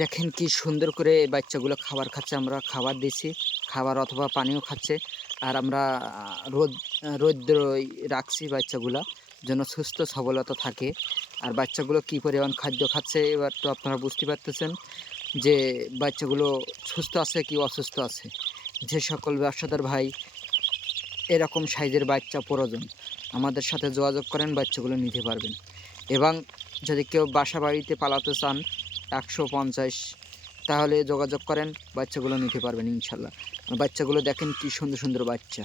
দেখেন কি সুন্দর করে বাচ্চাগুলো খাবার খাচ্ছে, আমরা খাবার দিছি খাবার অথবা পানিও খাচ্ছে, আর আমরা রোদ রৌদ্র রাখছি বাচ্চাগুলো যেন সুস্থ সবলতা থাকে। আর বাচ্চাগুলো কি পরিমাণ খাদ্য খাচ্ছে এবার তো আপনারা বুঝতে পারতেছেন যে বাচ্চাগুলো সুস্থ আছে কি অসুস্থ আছে। যে সকল ব্যবসাদার ভাই এরকম সাইজের বাচ্চা প্রয়োজন, আমাদের সাথে যোগাযোগ করেন, বাচ্চাগুলো নিতে পারবেন। এবং যদি কেউ বাসা বাড়িতে পালাতে চান একশো পঞ্চাশ। তাহলে যোগাযোগ করেন, বাচ্চাগুলো নিতে পারবেন ইনশাল্লাহ। বাচ্চাগুলো দেখেন কি সুন্দর সুন্দর বাচ্চা।